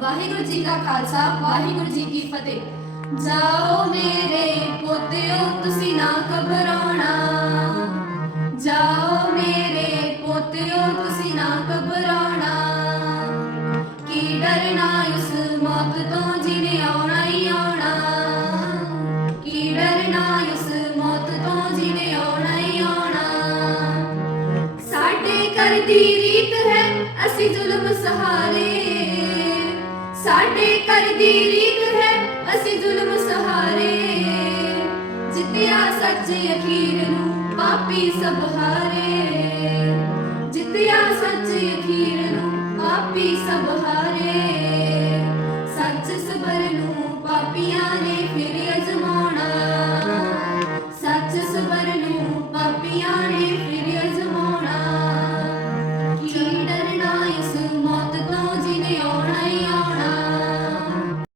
ਵਾਹਿਗੁਰੂ ਜੀ ਕਾ ਖਾਲਸਾ ਵਾਹਿਗੁਰੂ ਜੀ ਕੀ ਫਤਿਹ। ਜਾਓ ਮੇਰੇ ਪੋਤਿਓ ਤੁਸੀਂ ਨਾ ਘਬਰਾਉਣਾ, ਜਾਓ ਮੇਰੇ ਪੋਤਿਓ ਤੁਸੀਂ ਨਾ ਘਬਰਾਉਣਾ। ਕੀ ਡਰਨਾ ਉਸ ਮੌਤ ਤੋਂ ਜਿਹਨੇ ਆਉਣਾ ਹੀ ਆਉਣਾ, ਕੀ ਡਰਨਾ ਉਸ ਮੌਤ ਤੋਂ ਜਿਹਨੇ ਆਉਣਾ ਹੀ ਆਉਣਾ। ਸਾਡੇ ਘਰ ਦੀ ਰੀਤ ਹੈ ਅਸੀਂ ਜ਼ੁਲਮ ਸਹਾਰੇ, ਸਾਡੇ ਘਰ ਦੀ ਰੀਤ ਹੈ ਅਸੀਂ ਜ਼ੁਲਮ ਸਹਾਰੇ। ਜਿੱਤਿਆ ਸੱਚ ਅਖੀਰ ਨੂੰ ਪਾਪੀ ਸਭ ਹਾਰੇ, ਜਿੱਤਿਆ ਸੱਚ ਅਖੀਰ ਨੂੰ ਪਾਪੀ ਸਭ ਹਾਰੇ। ਸੱਚ ਸਬਰ ਨੂੰ ਪਾਪੀਆਂ ਨੇ ਫਿਰ ਅਜ਼ਮਾਉਣਾ, ਸੱਚ ਸਬਰ ਨੂੰ ਪਾਪੀਆਂ ਨੇ ਫਿਰ ਅਜ਼ਮਾਉਣਾ। ਕੀ ਡਰਨਾ ਇਸ ਮੌਤ ਤੋਂ ਜਿਹਨੇ ਆਉਣਾ ਹੀ ਆਉਣਾ,